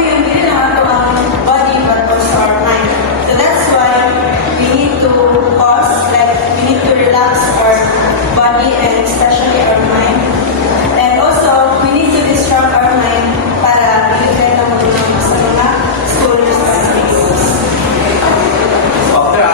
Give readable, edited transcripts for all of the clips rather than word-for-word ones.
yung hindi lang ato ang body but also our mind. So that's why we need to pause, like we need to relax our body and especially our mind. And also, we need to distract our mind para ilagay na magulong sa mga school responsibilities. After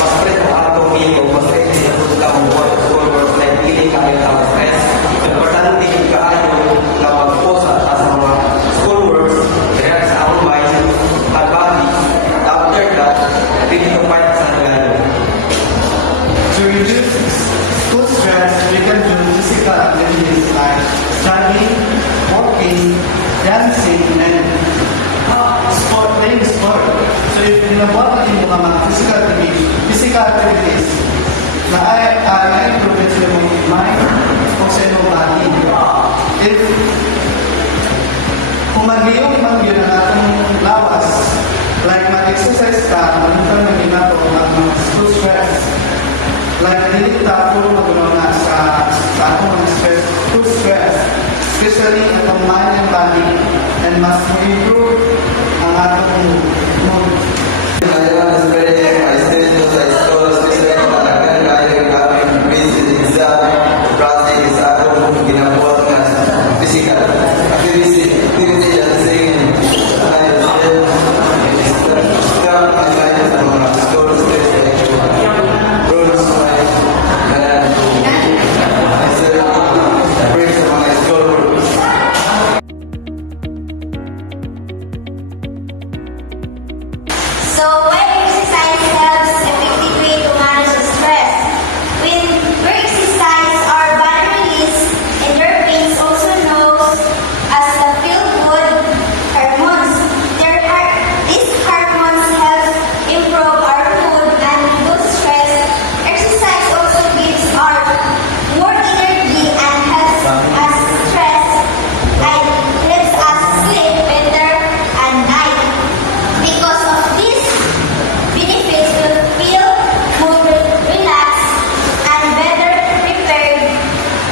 mas preto atong milo, mas preto sa pagka mo work, like pili kayo ng stress. Importante kaayo na mag-posa sa mga schoolworks, kaya sa akong mind, at body. After that, pili to fight sa nagano. To reduce school stress, we can do physical activities like studying, walking, dancing, and playing sport. So if ginawa natin yung mga physical activities na na-improve sa iyong mind o sa iyong body. If kung mag-iyong yun ang atong lawas, like mag-exercise ka, manuntan na ginato ang mga school stress. Like, hindi ta puro magunaw na sa atong mga stress, school stress, especially atong mind and body, and must improve ang atong mood. So why exercise helps effective way to manage the stress? When we exercise, our body release endorphins, also known as the feel-good hormones. These hormones help improve our mood and reduce stress. Exercise also gives our more energy and helps us stress and helps us sleep better at night. Because of this benefits, will feel more relaxed and better prepared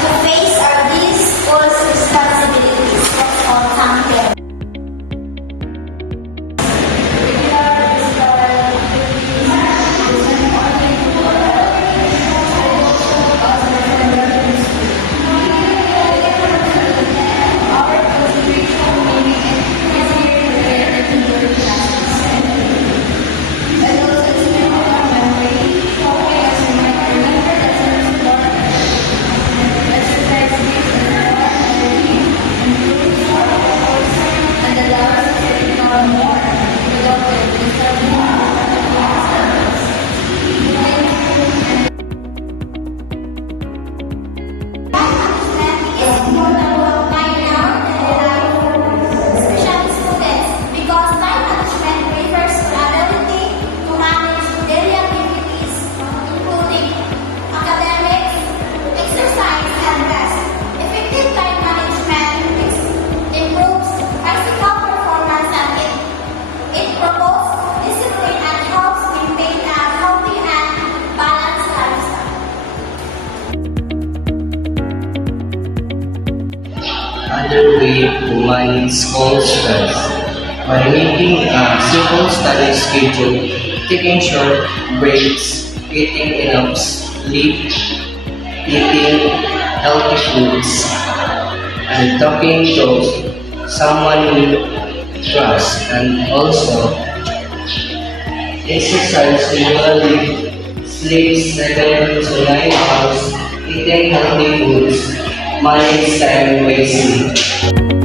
to face our these school's responsibilities. That's all. Thank you. Another way to manage school stress by making a simple study schedule, taking short breaks, eating enough sleep, eating healthy foods, and talking to someone you trust, and also exercise regularly, sleep 7 to 9 hours, eating healthy foods, manage time wisely.